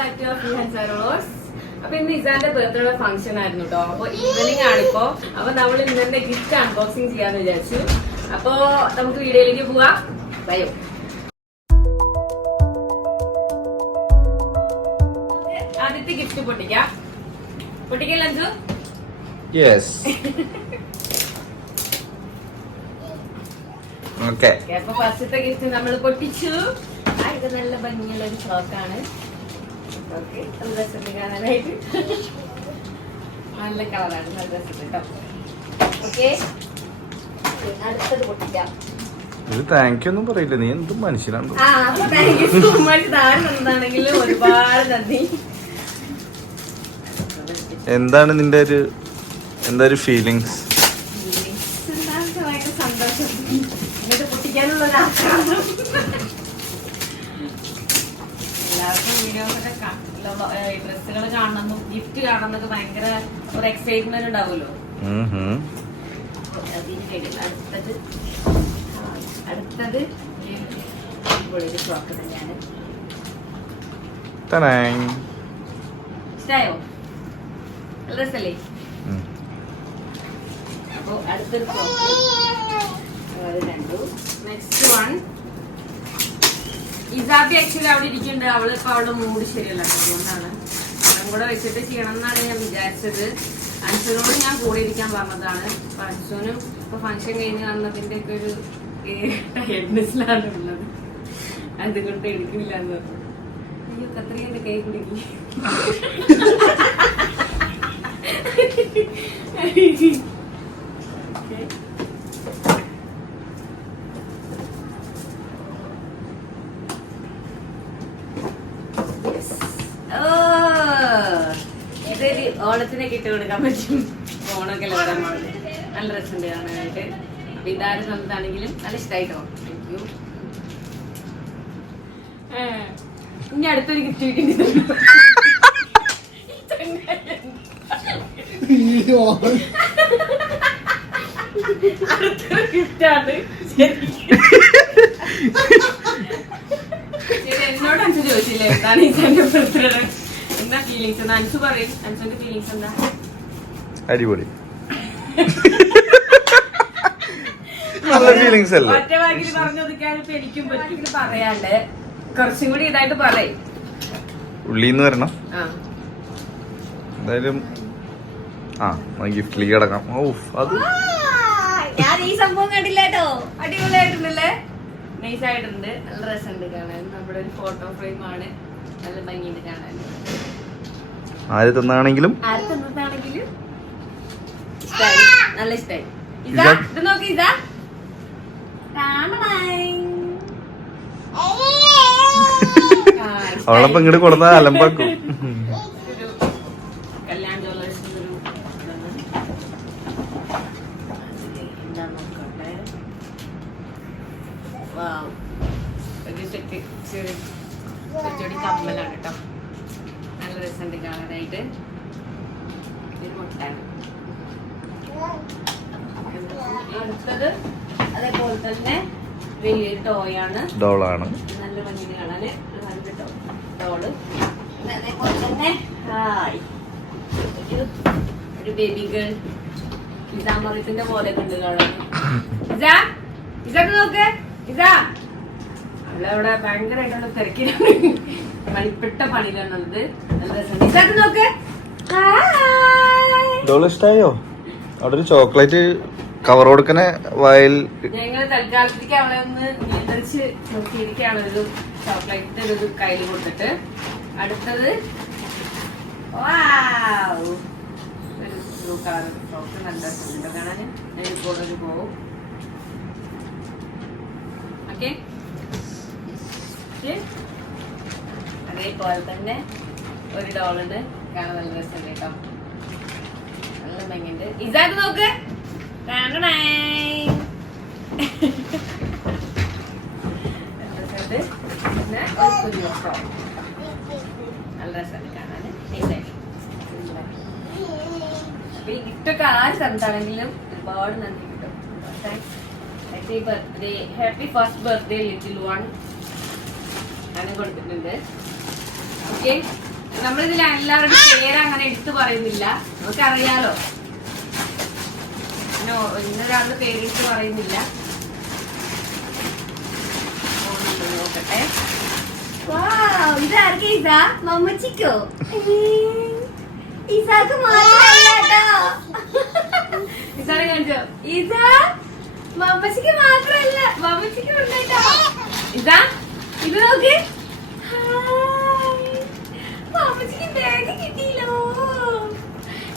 Back to free ഹൻസാറോസ്. അപ്പൊ ഇന്ന് ഇസാന്റെ birthday function ആയിരുന്നു കേട്ടോ. അപ്പൊ ഈവനിങ് ആണിപ്പോ. അപ്പൊ നമ്മൾ ഇന്നെ ഗിഫ്റ്റ് അൺബോക്സിങ് ചെയ്യാന്ന് വിചാരിച്ചു. അപ്പൊ നമുക്ക് വീഡിയോയിലേക്ക് പോവാം. ബയോ. ആദ്യത്തെ ഗിഫ്റ്റ് പൊട്ടിക്കൽ അഞ്ചു. യെസ്. ഓക്കേ. അപ്പൊ ഫസ്റ്റത്തെ ഗിഫ്റ്റ് നമ്മൾ പൊട്ടിച്ചു. ഇത് നല്ല ഭംഗിയുള്ള ഒരു ചോക്കാണ്. ഓക്കെ, നല്ല രസമുണ്ട് കാണാനായിട്ട്. നല്ല കളറാണ്, നല്ല രസമുണ്ട് കേട്ടോ. ഓക്കെ, അടുത്തത് പൊട്ടിക്കാം. താങ്ക് യു ഒന്നും പറയില്ല, നീ എന്തും മനുഷ്യനാണ്. Thank you so much. താനെന്താണെങ്കിലും ഒരുപാട് നന്ദി. എന്താണ് നിന്റെ ഒരു ഫീലിങ്സ്? സന്തോഷം, എന്നിട്ട് പൊട്ടിക്കാനുള്ള ഒരു ആഗ്രഹം. എല്ലാവർക്കും വീഡിയോസൊക്കെ ഡ്രസ്സുകൾ കാണുന്നു, ഗിഫ്റ്റ് കാണുന്നതൊക്കെ ഭയങ്കര ഒരു എക്സൈറ്റ്മെന്റ് ഉണ്ടാവുമല്ലോ. അടുത്തത് ഫ്രോക്ക് തന്നെയാണ്. ഇഷ്ടായോ? നല്ല രസല്ലേ? അപ്പൊ അടുത്തൊരു ഫ്രോക്ക് കണ്ടു. നെക്സ്റ്റ് വൺ ഇസാബി ആക്ച്വലി അവിടെ ഇരിക്കുന്നുണ്ട്. അവളിപ്പോ അവളുടെ മൂഡ് ശരിയല്ല, അതുകൊണ്ടാണ് അതും കൂടെ വെച്ചിട്ട് ചെയ്യണം എന്നാണ് ഞാൻ വിചാരിച്ചത്. അൻസുനോട് ഞാൻ കൂടെ ഇരിക്കാൻ പറഞ്ഞതാണ്. അപ്പൊ അൻസുനും ഇപ്പൊ ഫംഗ്ഷൻ കഴിഞ്ഞ് വന്നതിന്റെ ഒക്കെ ഒരു ടയർഡ്നെസ്സിലാണ് ഉള്ളത്. അതുകൊണ്ട് എടുക്കില്ല എന്ന് പറഞ്ഞു. അയ്യോ, കത്രിക എന്റെ കൈ കുടുങ്ങി. ഇതൊരു ഓണത്തിനൊക്കെ ഇട്ട് കൊടുക്കാൻ പറ്റും. ഓണൊക്കെ വരാൻ പാടില്ല. നല്ല രസമുണ്ട് കാണാനായിട്ട്. അപ്പൊ ഇതാരും സ്വന്തമാണെങ്കിലും നല്ല ഇഷ്ടമായിട്ടോ. Thank you. ഇനി അടുത്തൊരു ഗിഫ്റ്റ് കിട്ടിയിട്ടുണ്ട്. അടുത്തൊരു ഗിഫ്റ്റാണ്. എന്നോട് അൻസു ചോദിച്ചില്ലേ എന്താണ് ഇസാന്റെ ബർത്ത്ഡേ, എന്താ ഫീലിങ്സ് എന്ന്. അൻസു പറയും. അൻസുന്റെ ഫീലിങ്സ് എന്താ? അടിപൊളി, നല്ല ഫീലിങ്സ് അല്ലേ? ഒറ്റ വാക്കിൽ പറഞ്ഞൊതുക്കാൻ ഇപ്പൊ എനിക്കും പറ്റും. പറയാണ്ട് കുറച്ചും കൂടി ഇതായിട്ട് പറയും. ഉള്ളിന്ന് വരണം എന്തായാലും. ഗിഫ്റ്റിലേക്ക് കിടക്കാം. അത് ഞാൻ ഈ സംഭവം കണ്ടില്ല കേട്ടോ. അടിപൊളിയായിട്ടുണ്ടല്ലേ? നൈസ് ആയിട്ടുണ്ട്, നല്ല രസമുണ്ട് കാണാൻ. നമ്മുടെ ഒരു ഫോട്ടോ ഫ്രെയിം ആണ്, നല്ല ഭംഗിയുണ്ട് കാണാൻ. ആര് തന്നാണെങ്കിലും നല്ല ഇഷ്ടായി. ഇത് നോക്കി, ഇതാ അവളപ്പം ഇങ്ങോട്ട് കൊടുത്താ അലമ്പാക്കും. കല്യാൺ ജ്വല്ലേഴ്സിന്റെ ഒരു എന്താ നോക്കട്ടെ. ഒരു സെറ്റ് ചെടി കമ്മലാണ് കേട്ടോ. നല്ല രസമുണ്ട് കാണാനായിട്ട്. ഒരു മുട്ടാണ്. അടുത്തത് അതേപോലെ തന്നെ വലിയൊരു ടോയാണ്. ഡോളാണ്. നല്ല ഭംഗിയിൽ കാണാന് ഡോള്. അതേപോലെ തന്നെ ഒരു ബേബി ഗേൾ ഇസാമറിത്തിന്റെ പോലെ കണ്ടു കാണാൻ. ഇസാക്ക് നോക്ക്. ഇസാ അവളവിടെ ഭയങ്കരമായിട്ടുള്ള തിരക്കിലാണ്, പണിപ്പെട്ട പണിയിലാണുള്ളത്. നല്ല രസം. ഇസാക്ക് നോക്ക്. ഡോള് ഇഷ്ടായോ? അവിടെ ഒരു ചോക്ലേറ്റ് കവർ കൊടുക്കണ വയൽ. ഞങ്ങൾ തൽക്കാലത്തേക്ക് അവളെ ഒന്ന് നിയന്ത്രിച്ച് നോക്കിയിരിക്കുകയാണ്. ഒരു ചോക്ലേറ്റിന്റെ ഒരു കയ്യിൽ കൊടുത്തിട്ട്. അടുത്തത് ഒരു ബ്ലൂ കളർ ഫ്രോക്ക്, നല്ല രസമുണ്ട് കാണാൻ. ഇപ്പോൾ ഒരു പോവും. ഓക്കെ, അതേപോലെ തന്നെ ഒരു ഡോളുണ്ട് കാണാൻ. നല്ല രസമുണ്ട് കേട്ടോ, നല്ല ഭംഗിയുണ്ട്. ഇസാക്ക് നോക്ക്. പിന്നെ നല്ല രസമുണ്ട് കാണാൻ. അപ്പൊ ഈ ഗിഫ്റ്റൊക്കെ ആര് തന്നിട്ടാണെങ്കിലും ഒരുപാട് നന്ദി കിട്ടും. Happy birthday, happy first birthday little one അങ്ങനെ കൊടുത്തിട്ടുണ്ട്. ഓക്കെ, നമ്മളിതിൽ എല്ലാവരുടെ പേര് അങ്ങനെ എടുത്തു പറയുന്നില്ല, നമുക്കറിയാലോ. ഇന്നൊരാളുടെ പേരെടുത്ത് പറയുന്നില്ല. നോക്കട്ടെ. ഇതാർക്കാ? മമ്മച്ചിക്കോ? ഇസാക്ക് മാത്രമല്ല. ഇസാനെ കാണിച്ചോ? ഇസാ മമ്മച്ചിക്ക് മാത്രല്ല, മമ്മച്ചിക്ക് ഉണ്ടായിട്ടോ. ഇതാ ഇത് നോക്ക്. മമ്മച്ചിക്ക് ബാഗ് കിട്ടിയില്ലോ.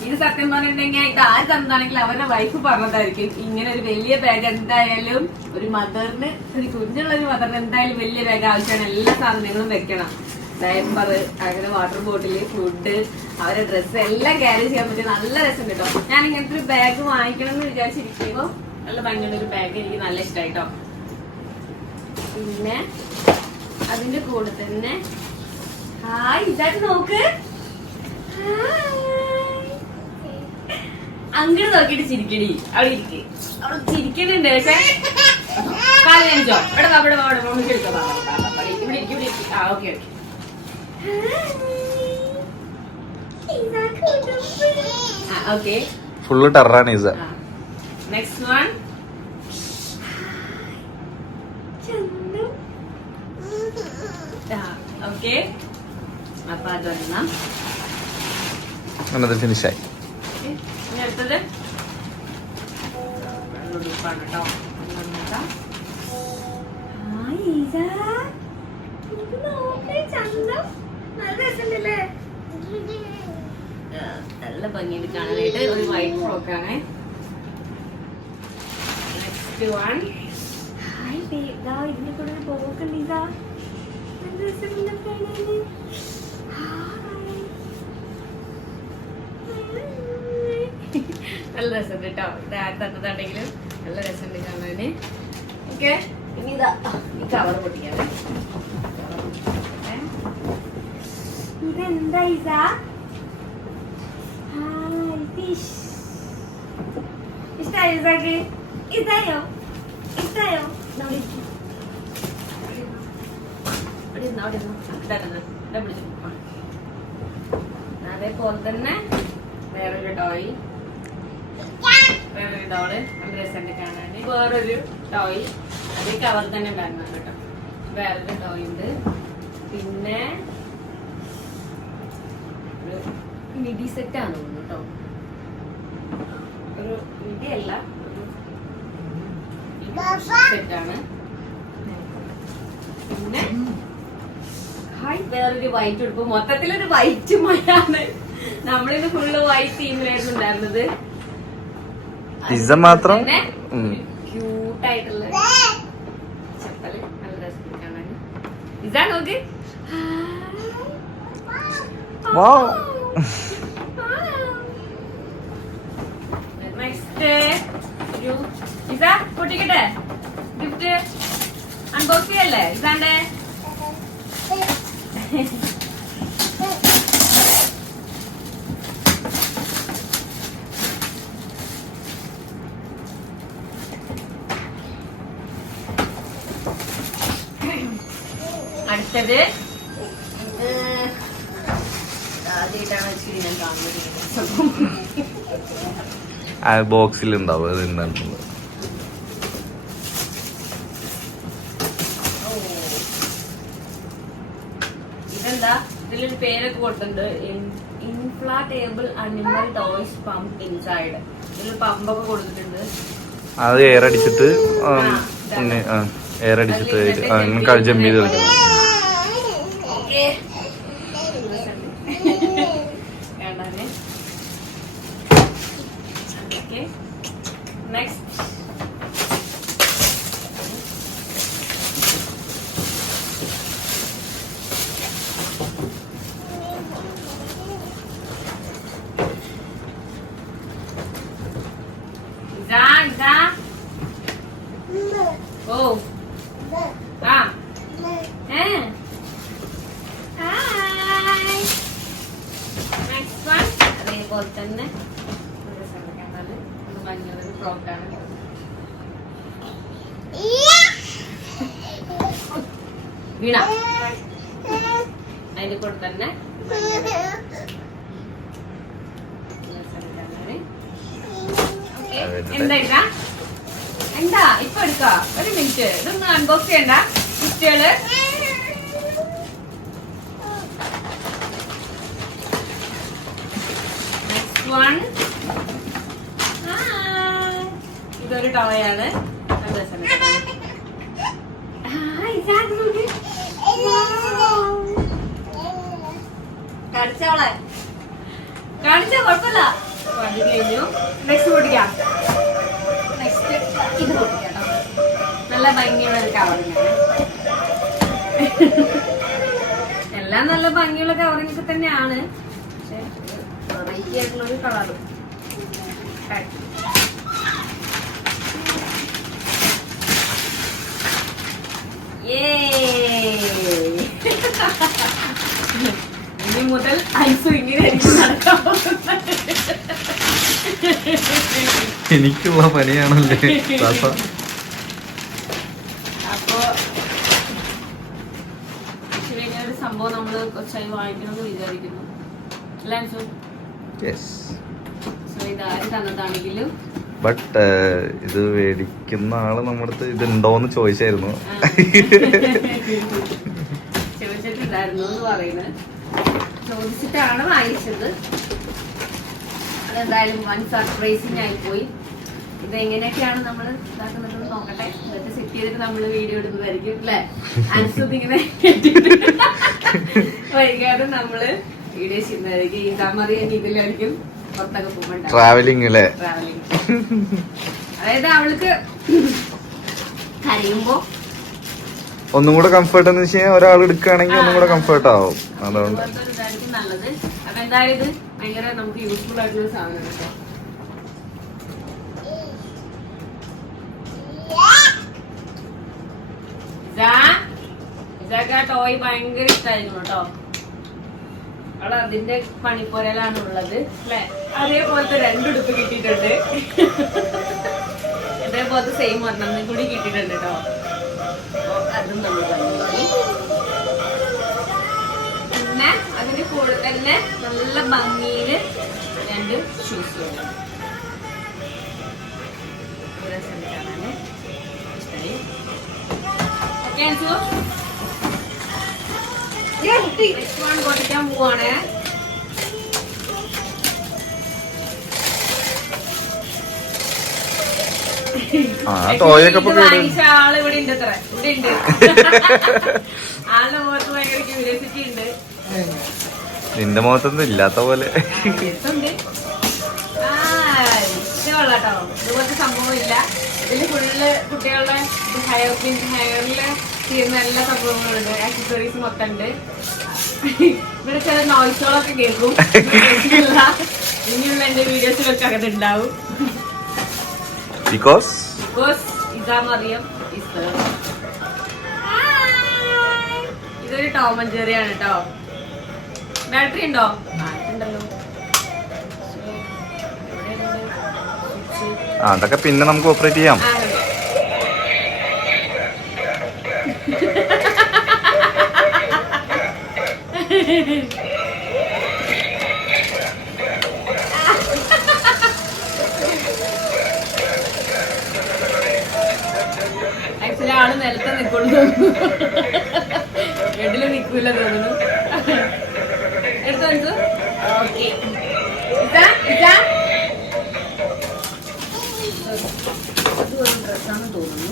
ഇത് സത്യം പറഞ്ഞിട്ടുണ്ടെങ്കിൽ ഇത് ആര് തന്നാണെങ്കിലും അവരുടെ വൈഫ് പറഞ്ഞതായിരിക്കും. ഇങ്ങനെ ഒരു വലിയ ബാഗ് എന്തായാലും ഒരു മദറിന്, ഒരു കുഞ്ഞുള്ള ഒരു മദറിന് എന്തായാലും വലിയ ബാഗ് ആവശ്യമാണ്. എല്ലാ സാധനങ്ങളും വെക്കണം. ഡയപ്പർ, അങ്ങനെ വാട്ടർ ബോട്ടില്, ഫുഡ്, അവരുടെ ഡ്രസ്സ് എല്ലാം ക്യാരി ചെയ്യാൻ പറ്റിയ നല്ല രസം കേട്ടോ. ഞാൻ ഇങ്ങനത്തെ ഒരു ബാഗ് വാങ്ങിക്കണം എന്ന് വിചാരിച്ചിരിക്കുമ്പോ നല്ല ഭംഗിയുള്ള ഒരു ബാഗ് എനിക്ക് നല്ല ഇഷ്ടമായിട്ടോ. പിന്നെ അതിന്റെ കൂടെ തന്നെ ഹായ്, ഇതായിട്ട് നോക്ക്. അങ്ങോട്ട് നോക്കിട്ട് ചിരിക്കടി. അവിടെ ഇരിക്ക്. അവിടെ ചിരിക്കുന്നുണ്ട്. പക്ഷെ കാല് കാണിച്ചോ? ഇവിടെ വാ, ഇവിടെ വാ, ഇവിടെ മമ്മി എടുത്തോ. ഇവിടെ ഇരിക്കും, ഇവിടെ ഇരിക്കും. ആ, ഓക്കെ ഓക്കെ. ഓക്കെ, ഫുള്ള് ടെറാണ് ഇസ. Next one. ഓക്കെ, അപ്പൊ അതൊരെണ്ണം അങ്ങനത്തെ ഫിനിഷായി. ഇനി അടുത്തത് ഉടുപ്പാണ് കേട്ടോ. ഹായ് ഇസാ, ഇത് നോക്ക്. ചന്തം നല്ല രസമുണ്ടല്ലേ? നല്ല ഭംഗിയുണ്ട് കാണാനായിട്ട്. ഒരു വൈറ്റ് ഫ്രോക്കാണ്. Next one. ഹായ് ദാ ഇതിന്റെ കൂടെ ഒരു പോക്കുണ്ട്. ഇതാ നല്ല രസമുണ്ട് കാണാന്. ഹായ്. നല്ല രസമുണ്ട് കേട്ടോ. ഇത് ആര് തന്നതാണെങ്കിലും നല്ല രസമുണ്ട് കാണാന്. ഓക്കെ, ഇനി ഇതാ ഈ കവർ പൊട്ടിക്കാതെ. ഇതെന്താ ഇസാ? Hi fish. ഇഷ്ടായോ ഇസാക്ക്? ഇഷ്ടായോ? ഇഷ്ടായോ? അവിടെ ഇരുന്നോ, അവിടെ ഇരുന്നോ. ഇതാ പിടിച്ചു. അതേപോലെ തന്നെ വേറൊരു ടോയ്, വേറൊരു ഡോള് നല്ല രസമുണ്ട് കാണാൻ. വേറൊരു ടോയ് അത് കവർ തന്നെ ഉണ്ടായിരുന്നു കേട്ടോ. വേറൊരു ടോയ് ഉണ്ട്. പിന്നെ ഒരു മിഡി സെറ്റാണ് തോന്നുന്നു കേട്ടോ. ഒരു മിഡി അല്ല, ഒരു സെറ്റാണ്. പിന്നെ വേറൊരു വൈറ്റ് ഉടുപ്പ്. മൊത്തത്തിലൊരു വൈറ്റ് മഴയാണ്. നമ്മളിത് ഫുള്ള് വൈറ്റ് തീമിലായിരുന്നു ഉണ്ടായിരുന്നത്. ഇസ മാത്രം ക്യൂട്ടായിട്ടുള്ള ചപ്പല് നല്ല രസം കാണാൻ. ഇതാ നോക്ക്. വാവ്. നെക്സ്റ്റ് ഇതാ പൊട്ടിക്കട്ടെ. ഗിഫ്റ്റ് അൺബോക്സ് ചെയ്യല്ലേ ഇതാണ്ടേ. അടുത്തത് ആദ്യമായിട്ടാണ് വെച്ചിട്ട് ഞാൻ കാണുന്നത്. ആ ബോക്സിൽ ഉണ്ടാവും അത് ഉണ്ടാക്കുന്നത്. ഇതെന്താ, ഇതിലൊരു പേരൊക്കെ കൊടുത്തിട്ടുണ്ട്. ഇൻഫ്ലാറ്റേബിൾ അനിമൽ ടോയ്സ് പമ്പ് ഇൻസൈഡ്. ഇതിലൊരു പമ്പൊക്കെ കൊടുത്തിട്ടുണ്ട്. അത് എയർ അടിച്ചിട്ട് എയർ അടിച്ചിട്ട് ജമ്പ് ചെയ്ത് കളിക്കുന്നത്. നെക്സ്റ്റ് ഓ ആ നെക്സ്റ്റ് വൺ അതേപോലെ തന്നെ ഭംഗിയുള്ളൊരു ഫ്രോക്കാണ്. വീണ അതിൽ കൂടെ തന്നെ എന്താ എന്താ ഇപ്പൊ എടുക്ക ഒരു മിനിറ്റ് ഇതൊന്ന് അൺബോക്സ് ചെയ്യണ്ട ഗിഫ്റ്റുകള്. നെക്സ്റ്റ് വൺ ഇതൊരു ടോയാണ്. കടിച്ചോളെ കാണിച്ച കുഴപ്പമില്ല. അത് കഴിഞ്ഞു. നെക്സ്റ്റ് പൊട്ടിക്കാം. നെക്സ്റ്റ് ഇത് പൊട്ടിക്കാം. നല്ല ഭംഗിയുള്ള ഒരു കവറിങ്ങാണ്. എല്ലാം നല്ല ഭംഗിയുള്ള കവറിങ് ഒക്കെ തന്നെയാണ്. പക്ഷെ വെറൈറ്റി ആയിട്ടുള്ളൊരു കളറും. ഇനി മുതൽ ഐസ് ഇങ്ങനെ നടക്കാൻ പോകുന്നത്. എനിക്കുള്ള പണിയാണല്ലേ അപ്പൊ ഒരു സംഭവം നമ്മള് കുറച്ചായി വാങ്ങിക്കണമെന്ന് വിചാരിക്കുന്നു. ഇതാര് തന്നതാണെങ്കിലും ബട്ട് ഇത് മേടിക്കുന്ന ആള് നമ്മുടെ അടുത്ത് ഇതുണ്ടോന്ന് ചോദിച്ചായിരുന്നു. ചോദിച്ചിട്ടുണ്ടായിരുന്നു എന്ന് പറയുന്നത്. ചോദിച്ചിട്ടാണ് വാങ്ങിച്ചത്. അതെന്തായാലും വൺ സർപ്രൈസിങ് ആയിപ്പോയി. ഇതെങ്ങനെയൊക്കെയാണ് നമ്മൾ ഇതാക്കുന്നത് നോക്കട്ടെ. ഇതൊക്കെ സെറ്റ് ചെയ്തിട്ട് നമ്മള് വീഡിയോ എടുക്കുന്നതായിരിക്കും അല്ലെ. അനുസരിച്ച് ഇങ്ങനെ വൈകാതെ നമ്മള് വീഡിയോ ചെയ്യുന്നതായിരിക്കും. ഈ സമ്മറി ഇതിലായിരിക്കും പുറത്തൊക്കെ പോകുമ്പോൾ ട്രാവലിംഗ് അല്ലേ. അതായത് അവൾക്ക് കരയുമ്പോ ഒന്നും കൂടെ കംഫർട്ട് എന്ന് വെച്ച് കഴിഞ്ഞാൽ ഒരാൾ എടുക്കുകയാണെങ്കിൽ ഒന്നും കൂടെ കംഫർട്ട് ആവും. അതുകൊണ്ട് ഇതായിരിക്കും നല്ലത്. അപ്പൊ എന്തായാലും ഇത് ഭയങ്കര നമുക്ക് യൂസ്ഫുൾ ആയിട്ടുള്ള സാധനമാണ് കേട്ടോ. ഇതൊക്കെ ടോയ് ഭയങ്കര ഇഷ്ടമായിരുന്നു കേട്ടോ. അവള് അതിന്റെ പണിപ്പോരലാണ് ഉള്ളത് അല്ലെ. അതേപോലത്തെ രണ്ടുടുപ്പ് കിട്ടിയിട്ടുണ്ട്. അതേപോലത്തെ സെയിം ഒരെണ്ണം കൂടി കിട്ടിയിട്ടുണ്ട് കേട്ടോ. അതും നമ്മൾ കണ്ടുപോയി. പിന്നെ അതിന് കൂടെ തന്നെ നല്ല ഭംഗിയില് രണ്ട് ഷൂസ് വേണം. ഇഷ്ടമായി. നെക്സ്റ്റ് വൺ പൊട്ടിക്കാൻ പോവാണ്. വാങ്ങിച്ച ആള് ഇവിടെ ഉണ്ട്. അത്ര ഇവിടെ ഉണ്ട്. ആളുടെ മുഖത്ത് ഭയങ്കര ക്യൂരിയോസിറ്റി ഉണ്ട്. നിന്റെ മുഖത്തൊന്നും ഇല്ലാത്ത പോലെ. ഇഷ്ടമുള്ളട്ടോ. ഇതുപോലത്തെ സംഭവം ഇല്ല. ഇതില് ഫുള്ള് കുട്ടികളുടെ ഹെയറില് ചെയ്യുന്ന എല്ലാ സംഭവങ്ങളുണ്ട്. ആക്സസറീസ് മൊത്തം ഉണ്ട്. ഇവിടെ ചില നോയ്സുകളൊക്കെ കേൾക്കും. ഇനിയുള്ള എന്റെ വീഡിയോസിലൊക്കെ അകത്ത് ഉണ്ടാവും. Because ഇതാമറിയം ഇതൊരു ടോം ആൻഡ് ജെറി ആണ് കേട്ടോ. ബാറ്ററി ഉണ്ടോ? ഉണ്ടല്ലോ. അതൊക്കെ പിന്നെ നമുക്ക് ഓപ്പറേറ്റ് ചെയ്യാം. ആക്ച്വലി ആള് നിലത്തെ നിൽക്കുള്ളൂ തോന്നുന്നു. ബെഡില് നിൽക്കൂല തോന്നുന്നു. എടുത്തു വന്നു. ഓക്കെ അത് ഒരു ഡ്രസ്സാണെന്ന് തോന്നുന്നു.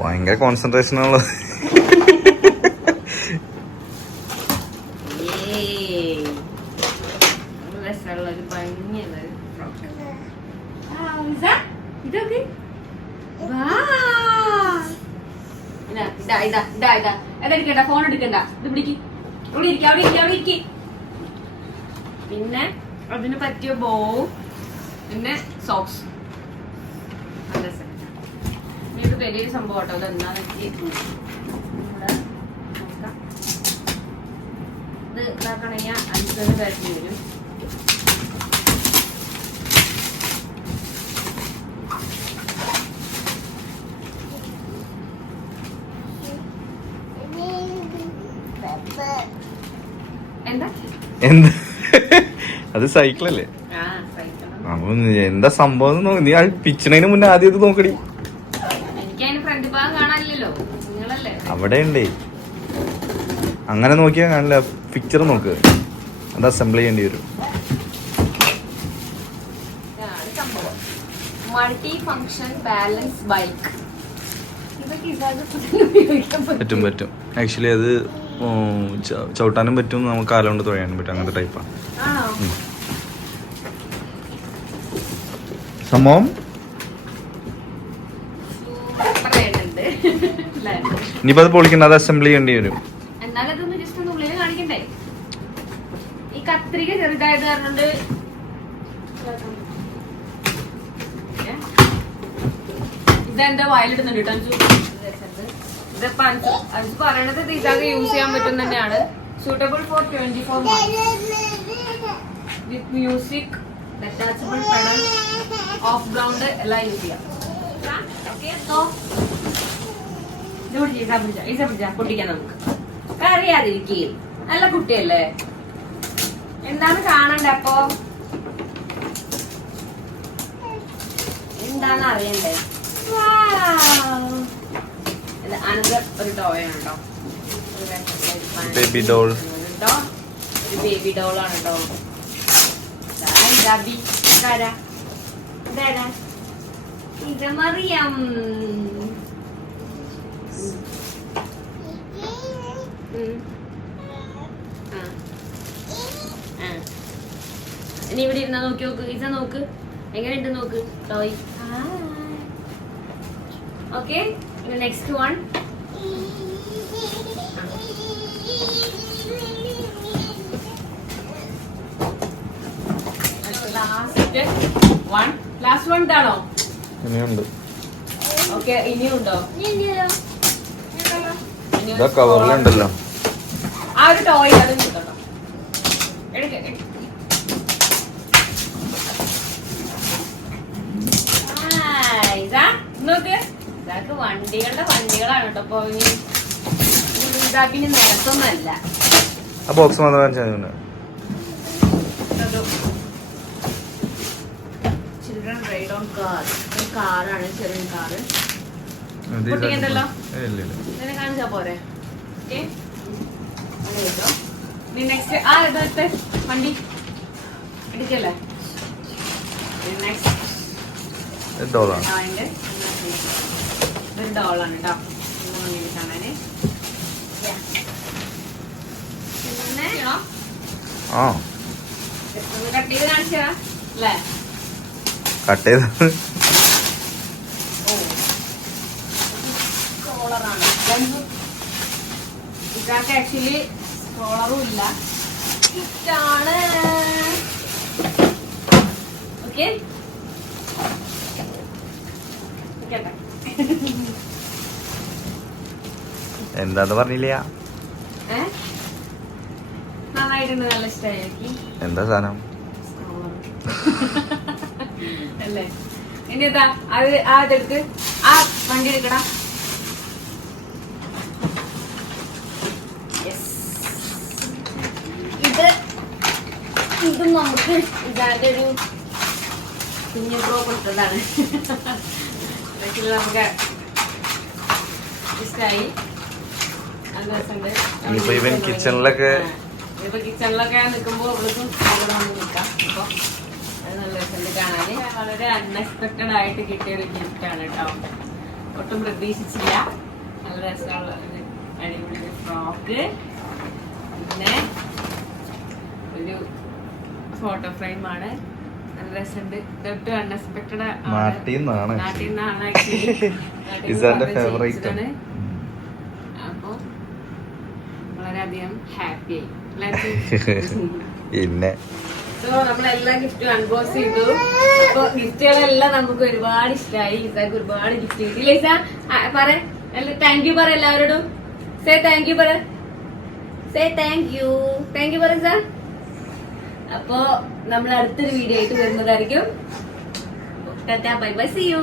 ഭയങ്കര കോൺസെൻട്രേഷൻ ആണല്ലോ. ഇതൊക്കെ ഇതെടുക്കണ്ട. ഫോൺ എടുക്കണ്ട. ഇത് പിടിക്ക്. അവിടെ ഇരിക്കും. അവിടെ ഇരിക്കും. അവിടെ ഇരിക്കും. പിന്നെ അതിന് പറ്റിയ ബോവും പിന്നെ സോക്സ്. ഇത് വലിയൊരു സംഭവം കേട്ടോ. അത് എന്താണെന്ന് ഇത് ഇതാക്കണെങ്കിൽ 50 തരത്തിൽ വരും. എന്ത് അത് സൈക്കിളല്ലേ? ആ സൈക്കിൾ അപ്പൊ എന്താ സംഭവം നീ ആ പിച്ചണതിന് മുന്നേ ആദ്യം ഇത് നോക്കടി. എനിക്ക് അതിന് ഫ്രണ്ട് ഭാഗം കാണാനില്ലല്ലോ, നിങ്ങളല്ലേ. അവിടെ ഉണ്ടേ, അങ്ങനെ നോക്കിയാ കാണില്ല. പിക്ചർ നോക്ക്, അത് അസംബിൾ ചെയ്യേണ്ടി വരും. സംഭവം മൾട്ടി ഫങ്ഷൻ ബാലൻസ് ബൈക്ക്. ഇതൊക്കെ പറ്റും പറ്റും. ആക്ച്വലി അത് ചവിട്ടാനും പറ്റും, നമുക്ക് കാലം കൊണ്ട് തുഴയാനും പറ്റും. അങ്ങനത്തെ ടൈപ്പാണ് സംഭവം. ഇനിയിപ്പോ അത് പൊളിക്കണ്ട, അത് അസംബിൾ ചെയ്യേണ്ടി വരും. എന്നാലും അതൊന്ന് ജസ്റ്റ് ഒന്ന് ഉള്ളിൽ കാണിക്കണ്ടേ. ഈ കത്രിക ചെറുതായത് കാരണം ഇതെന്താ വയലിടുന്നുണ്ട് കേട്ടോ അഞ്ചു. ഇതിപ്പോ അഞ്ചു പറയണത് ഇതാകെ യൂസ് ചെയ്യാൻ പറ്റും തന്നെയാണ്. suitable for 24 months with music, detachable pedal, off ground എല്ലാം യൂസ് ചെയ്യാം. പൊട്ടിക്കാൻ നമുക്ക് അറിയാതിരിക്കും. നല്ല കുട്ടിയല്ലേ, എന്താണ് കാണണ്ടേ? അപ്പൊ എന്താണ് അറിയണ്ടേ? അനന്ത ഒരു ടോയാണ് കേട്ടോ, ബേബി ഡോൾ. ഒരു ബേബി ഡോൾ ആണ് കേട്ടോ. ഇത് മറിയം. ഇനി ഇവിടെ ഇരുന്നാ നോക്കി നോക്ക്, ഇസ നോക്ക് എങ്ങനെയുണ്ട് നോക്ക് toy. Okay, next one. Last one ഇതാണോ? ഇനിയുണ്ട്. ഓക്കെ, ഇനിയുണ്ടോ? കവറിലുണ്ടല്ലോ ആ ഒരു ടോയ്. അത് കേട്ടോ എടുക്ക. നോക്ക്, ഇതാക്ക് വണ്ടികളാണ് കേട്ടോ. അപ്പൊ ഇതാക്കിന് നിലത്തൊന്നല്ല. ആ box children ride on car. ഒരു കാറാണ്, ചെറിയ കാറ്. പൊട്ടിക്കണ്ടല്ലോ, ഇങ്ങനെ കാണിച്ചാ പോരെ. ഓക്കെ, നെക്സ്റ്റ് ആ ഇതത്തെ വണ്ടി എടുക്കല്ലേ. നെക്സ്റ്റ് ഡോളാണ് കേട്ടോ കാണാന്. പിന്നെ കട്ട് ചെയ്ത് കാണിച്ചാ അല്ലേ? കട്ട് ചെയ്ത് സ്ട്രോളറാണ് ഇതാക്ക്. ആക്ച്വലി സ്ട്രോളറും ഇല്ല, കിറ്റാണ്. ഓക്കെ, എന്താന്ന് പറഞ്ഞില്ല. നന്നായിട്ടുണ്ട്, നല്ല ഇഷ്ടമായി. എന്താ സാധനം അല്ലേ? ഇനി എന്താ അത് അതെടുക്ക്, ആ വണ്ടി എടുക്കടാ. ഇത് നമുക്ക് ഇതാന്റെ ഒരു കുഞ്ഞു പ്രോ കൊടുത്തതാണ്. നമുക്ക് ഇഷ്ടായി, നല്ല രസമുണ്ട്. ഇനിയിപ്പോ ഇവൻ കിച്ചണിലൊക്കെ നിൽക്കുമ്പോ അവൾക്കും അവിടെ വന്ന് നിൽക്കാം. അപ്പൊ അത് നല്ല രസമുണ്ട് കാണാന്. വളരെ അൺഎക്സ്പെക്ടഡ് ആയിട്ട് കിട്ടിയ ഒരു ഗിഫ്റ്റ് ആണ് കേട്ടോ, ഒട്ടും പ്രതീക്ഷിച്ചില്ല. നല്ല രസമുള്ള ഒരു അടിപൊളി ഫ്രോക്ക്, പിന്നെ ഒരു ഫോട്ടോ ഫ്രെയിം ആണ്. നല്ല രസമുണ്ട്. ഇതൊട്ട് അൺഎക്സ്പെക്ടഡ് നാട്ടിൽ നിന്നാണ് ഫേവറേറ്റ്. അപ്പൊ വളരെയധികം ഹാപ്പി ആയി. പിന്നെ നമ്മളെല്ലാം ഗിഫ്റ്റ് അൺബോക്സ് ചെയ്തു. അപ്പൊ ഗിഫ്റ്റുകളെല്ലാം നമുക്ക് ഒരുപാട് ഇഷ്ടമായി. ഇസാക്ക് ഒരുപാട് ഗിഫ്റ്റ് കിട്ടിയില്ല. ഇസ പറ, താങ്ക് യു പറ എല്ലാവരോടും. സേ താങ്ക് യു പറ, സേ താങ്ക് യു പറ ഇസ. അപ്പോ നമ്മൾ അടുത്തൊരു വീഡിയോ ആയിട്ട് വരുന്നതായിരിക്കും. Tata, bye bye, see U.